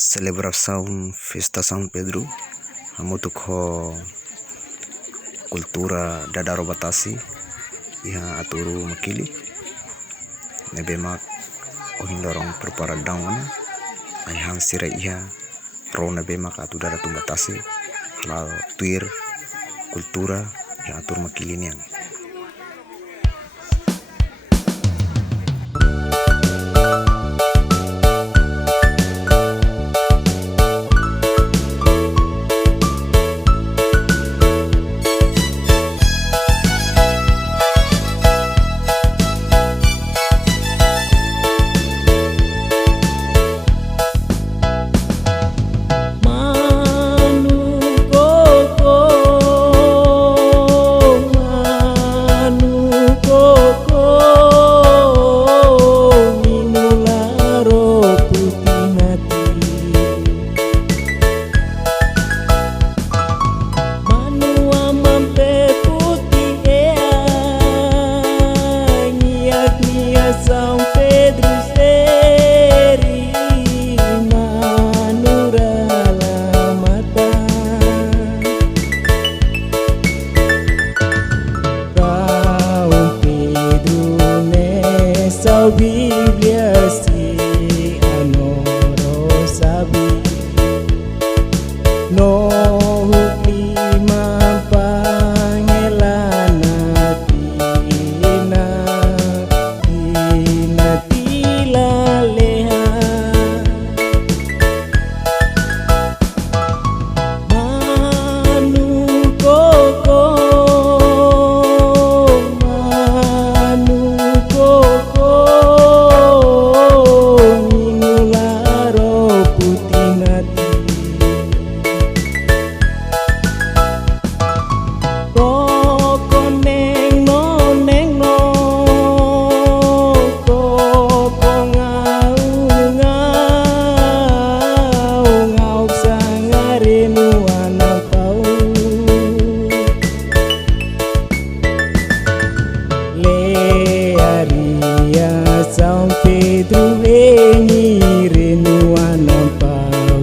Celebração Festa São Pedro, hamutuk ho kultura dadaro batasi iha aturu makili nebemak ohindorong perparadang ana ayhan sira iha ro nebemak atu daratum batasi halal tuir kultura iha atur makili niang. São Pedro seri manurala mata São Pedro nessa Bíblia se anoro sabi no clima pangelana São Pedro veni renuana pau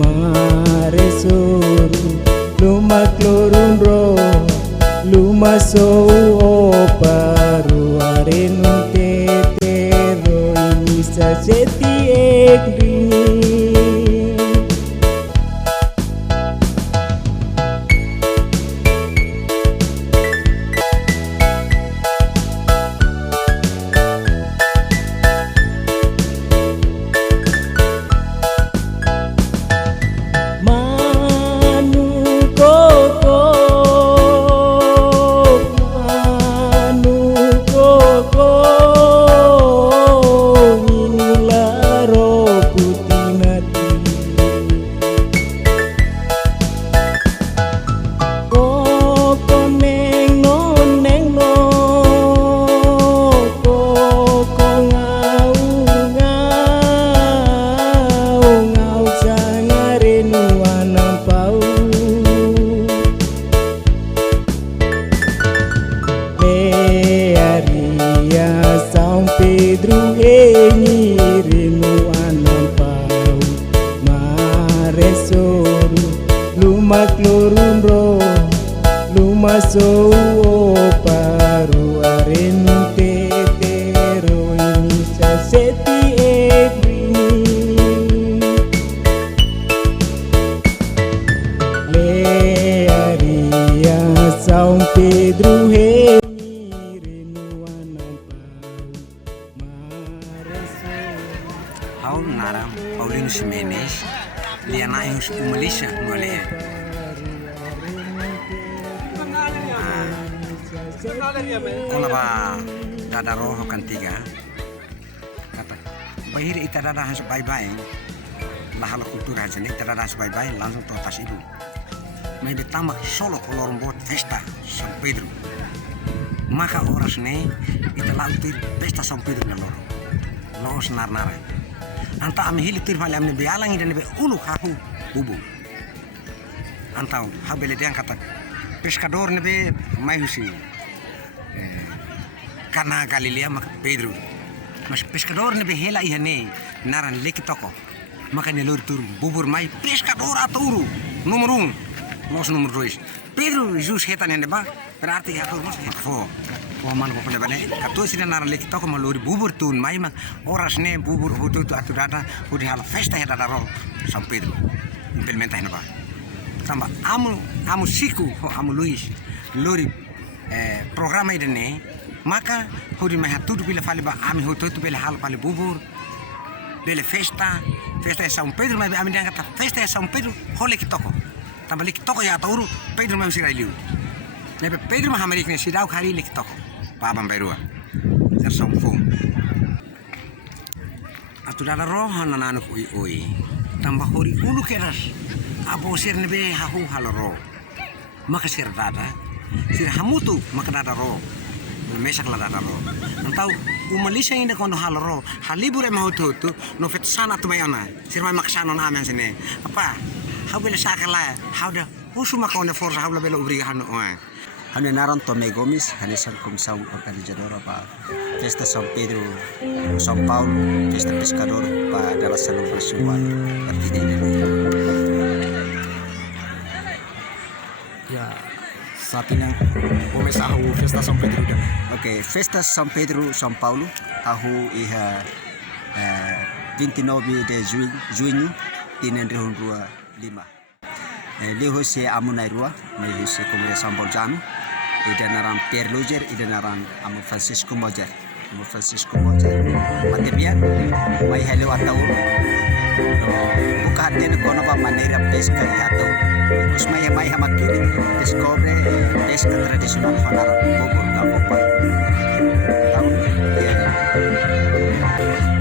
maresoro luma clorunro luma sou paru arenu tetero inisa seti egrini São Pedro eni renuana pau maresoro luma clorunro luma sou paru arenu tetero inisa seti egrini learia São Pedro Haul naram Paulino Ximenes liana yus Malaysia ngole kona ba dadaro hokan tiga kata bahir ita dada has bye bye lahal kultur has ni ita dada has bye bye langsung to tas ibu may bitamak solo kolor bot festa São Pedro maka oras ni ita lautir festa São Pedro na loro los narnara anta ami hili tir vale amne bealang ide nebe ulu hahu bubu antau habele dia kata pescador nebe mai husi kana Galilea mak Pedro mas pescador nebe hela ihane naran leki toko Makanya lori turun bubur mai pescador touro número 1, nós número 2. Pedro Jesus hetan ende ba berarti atur mos fo. Man ko pala bane kato sina naran leki toko malori bubur tun mai ma oras ne bubur hutu tu aturada hudi hala festa heda daro São Pedro implementa hena ba tamba amu siku ho amu Luis lori programa idene maka hudi mai hatu bila fale ba ami hutu tu bila hal pale bubur bele festa São Pedro mai ami diangkat festa São Pedro ho leki toko tamba leki toko ya tauru Pedro mai sirai liu Nebe Pedro Mahamerik ne sidau kali leki toko Pabang Perua, tersong fung. Atu dada rohan nananu ui, tambah hori ulu keras. Abo sir nebe hahu haloro. Maka sir dada, sir hamutu maka dada ro. Mesak la dada ro. Nantau umalisa inda kondo haloro. Halibure mahutu tu no fet sana tu mayona. Sir mai maksano na amen sini. Apa? Hau bela sakala, hau da. Usu maka onda forza hau la bela obrigado oe. Hane naran Tomé Gomes, hane sang comissão organizadora para Festa São Pedro, São Paulo, Festa Pescador para dalam celebrasi artinya ini. Ya, saat ini começar o Festa São Pedro. Oke, Festa São Pedro, São Paulo, tahu iha 29 de junho, tienen rihun 25. Liho se amunai rua, liho se komunia São Paulo. Ida naran Pierre Loger, ida naran amu Francisco Mojer. Mati biar, mai hello atau buka hati kono ba maneira pesca atau us mai hamakiri descobre pesca tradisional fanar Bogor Kabupaten. Tahun ya,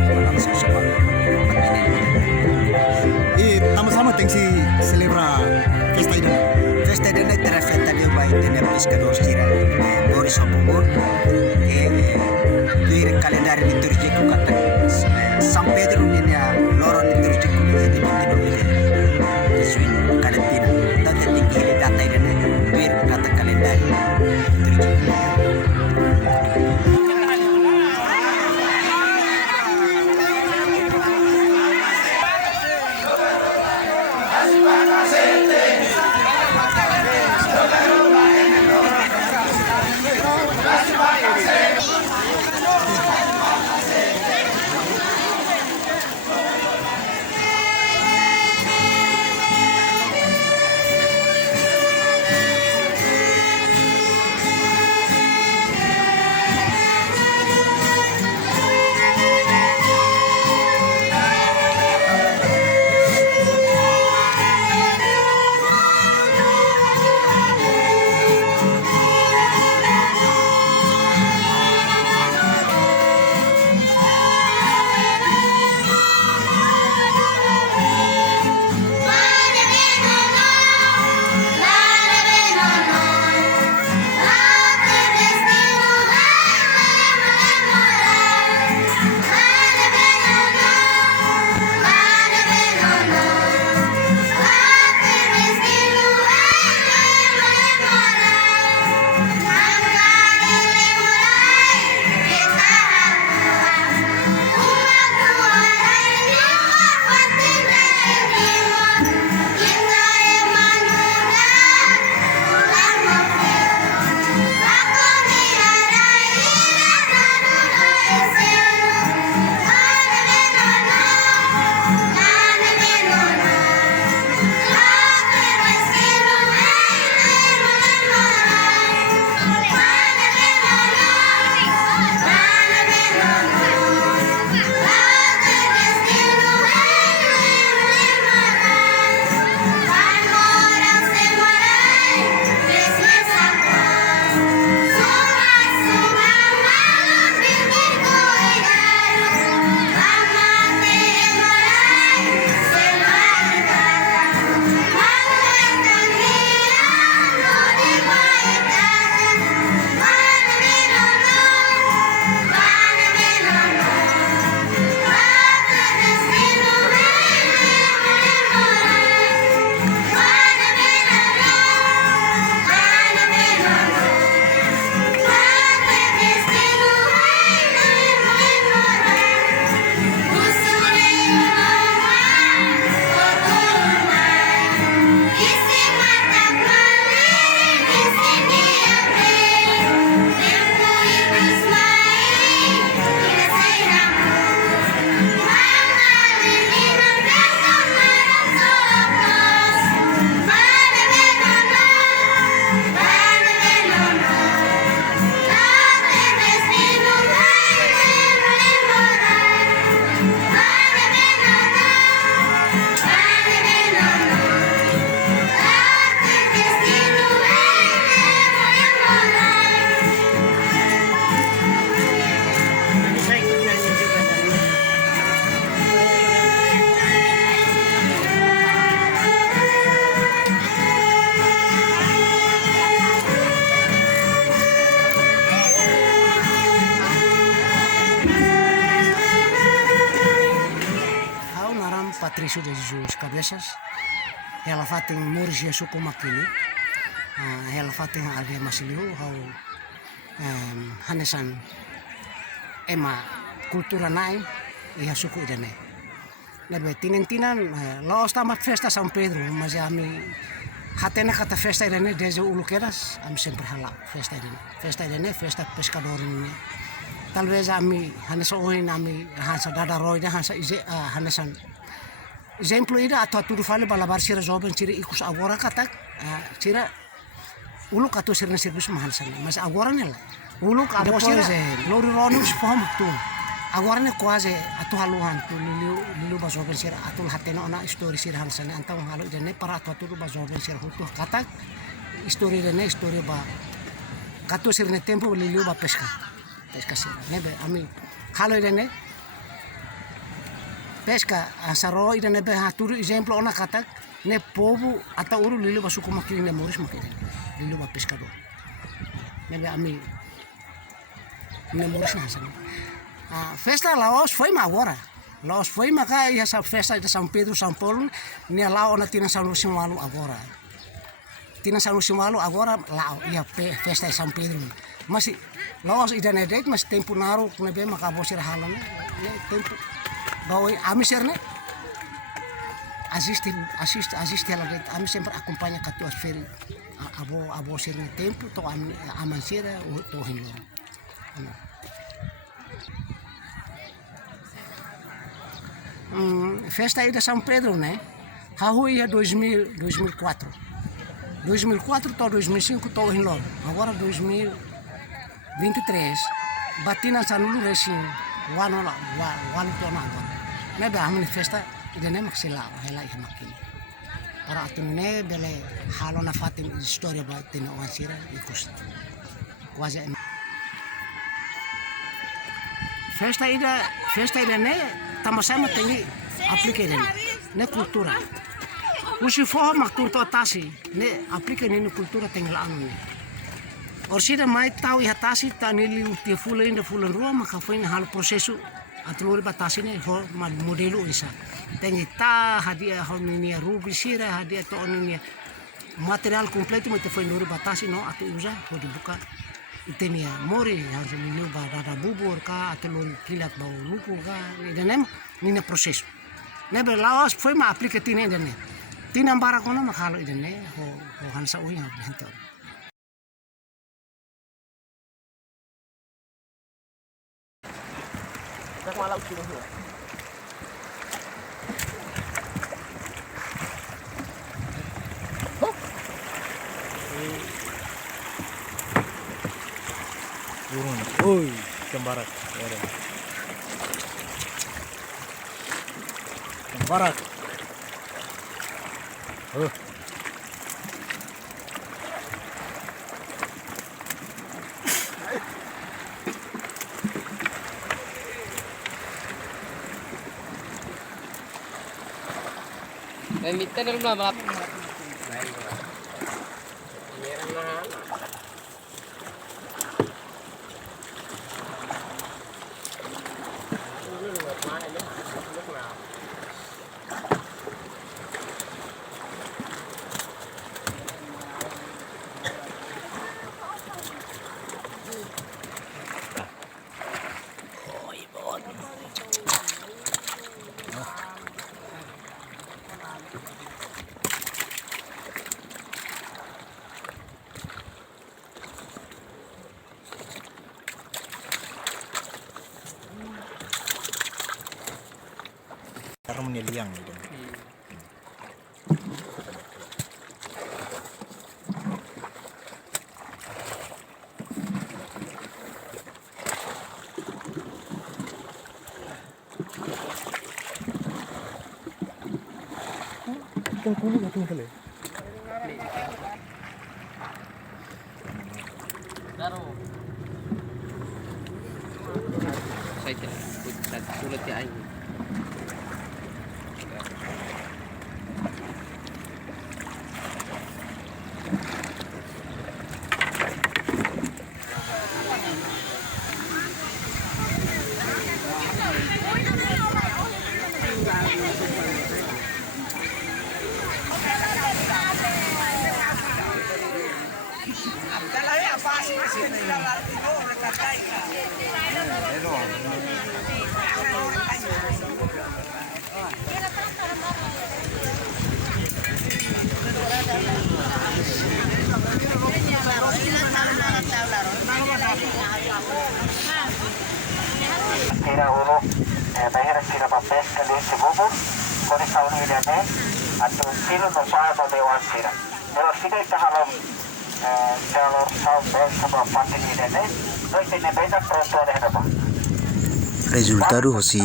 malam sosial. Sama-sama tem que celebrar festa ini. Festa ini terfeta dia baik dengan pescador sira Boris Bogor que duir kalendar liturgico kata São Pedro ni loro liturgico ni di suin Karantina dan tinggi data ini duir data kalendar liturgico. Patricio de Jesus Cabeças. Ela fatin Moris Yesuku Makini. Ela fatin Alvia Masiliu hau hanesan ema kultura nai ia suku idane. Lebe tinan laos tamat festa São Pedro, mas ami hatena kata festa idane desde ulukeras ami sempre hala festa idane. Festa idane festa pescador ini. Talvez ami hanesa oin ami hansa dada roida hansa hanesan exemplo ida atau tudo fale balabar sira jovem sira ikus agora katak sira uluk atau sira serviço mahal sana mas agora nela uluk abo sira lori ronus faham tu agora ne quase atu haluhan tu lilu ba jovem sira atul hatena ona story sira hal sana antau halu dene para atu tudo ba jovem sira hutu katak story dene story ba katu sira ne tempo lilu ba pesca sira nebe ami halu dene pesca asaro ida nebe haturu exemplo ona katak ne povo ata uru lilu basuku makini ne Moris makini lilu ba pescador nebe ami ne Moris nasana festa Laos foi agora Laos foi maka essa festa de São Pedro São Paulo ne lao na tina São Simalu agora tina São Simalu agora lao ia festa de São Pedro mas Laos ida ne dek mas tempo naru nebe maka bosir halan ne tempo bahwa kami serne assiste ela kami sempre acompanha katu as feri abo serne tempo to aman sira to hinlo festa aí de São Pedro né ia 2004 to 2005 to hinlo agora 2023 batina sanulu resin wano to na agora nebe amni festa idene maksila hela ihmakini para atunne bele halona fatin historia ba tena wansira ikus quase festa idene tamasama tengi aplike idene ne kultura usi fo maktur to tasi ne aplike ne kultura tengla anu orsida mai tau ihatasi tanili uti fulen rua maka foi hal prosesu atlori batasi ne ho modelo isa tengi ta hadia ho ni rubi sira hadia to ni material completo mete foi lori batasi no atu usa ho dibuka itenia mori harus ni ba dada bubur ka atlori kilat bau lupu ka denem ni prosesu nebe Laos foi ma aplika tine dene tinam barakona makalo idene ho hansa uya hento Các hoa lậu chưa được. Oi, Cambarak. Cambarak. Minta dalam nama apa? Karena meniliang gitu. Saya tidak sulit ya ini. Tira ulo, bahir tira papel kali sebubur, kori sauni idane, atau kilo no paano de wan tira. Pero sida ita halom, kalau sau bel sama patin idane, no ita ne beda pronto de haba. Resultado hosi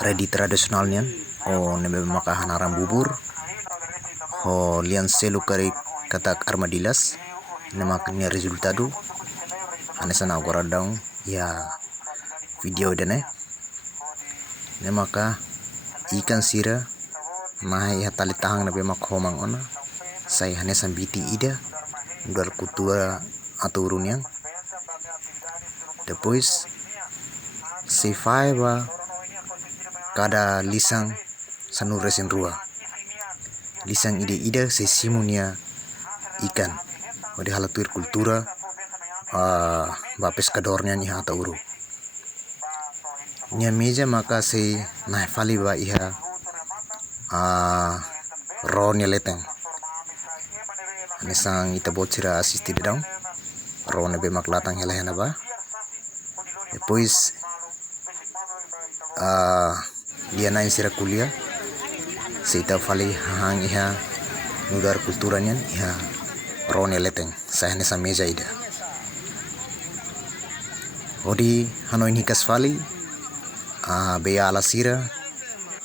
ready tradisionalnya o nebe maka hanaram bubur ho lian selu kari katak armadillas nemaknya resultado anesan agora daun ya video dene nemaka ikan sira mahai hatali tahang nebe mak homang ona sai hanesan biti ida dal kutua atau runyang depois se faiba kada lisang sanu resin rua lisang ide se simunia ikan ode halatuir kultura ba pescadornya ni hata uru nya meja maka se nah fali ba iha ron leteng anisang ita bocira asisti de daun ron be maklatang helahena ba depois dia naik sira kuliah seita fali hang iha nudar kulturanya iha ron leteng sahne sa meja ida odi hanoin hikas fali beya ala sira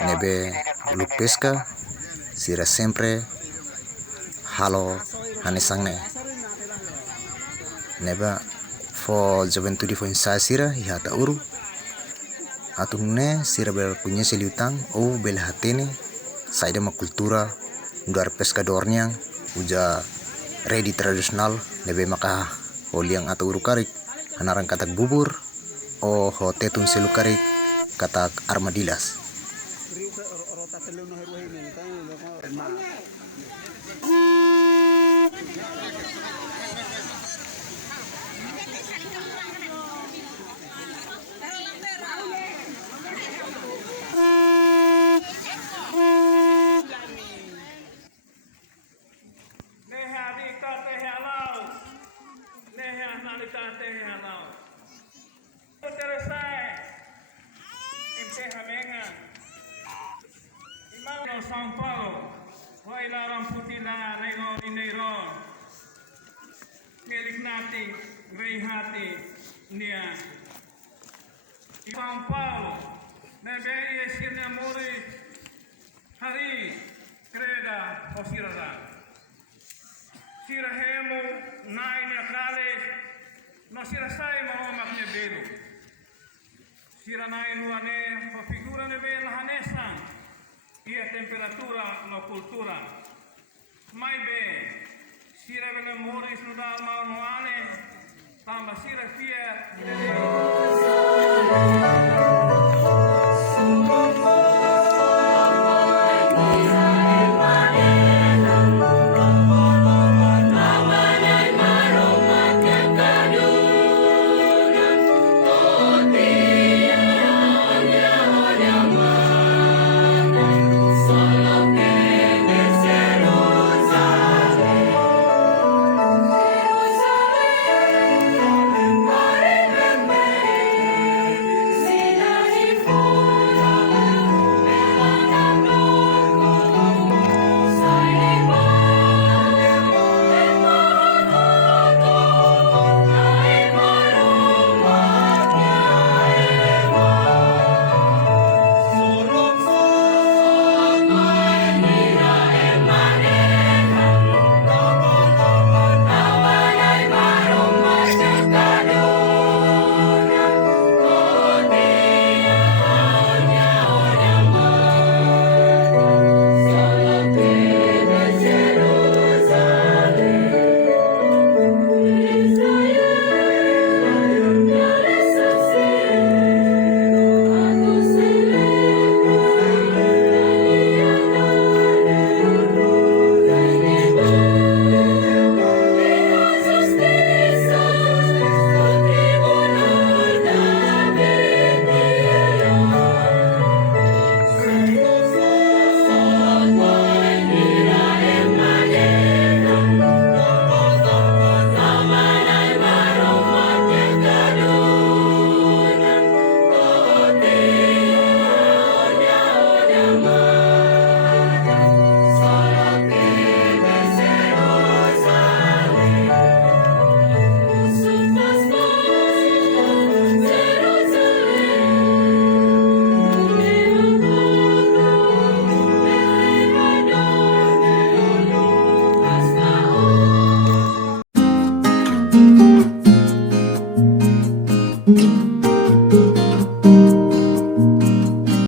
nebe uluk pesca sira sempre halo hanesang ne neba fo juventude fo insa sira iha ta uru atungne sira bel punya seliutang o bel hatene saida ma kultura luar pescadornya uja ready tradisional nebe maka holiang atau uru karik hanarang katak bubur o ho tetun selu karik katak armadillas São Paulo, vai lá Ramputila, Nego Mineiro, Keliknati, Reihati, Nia. São Paulo, Nebei Esirna Muri, Hari, Creda, Osirada. Sirahemu, Naina Kales, Nasirasai Mahomak Nebelu. Siranai Nuane, Figura Nebel Hanesan. Ia temperatura no cultura. Mai be, sira bene moris nudal mau noane, tamba sira fiat.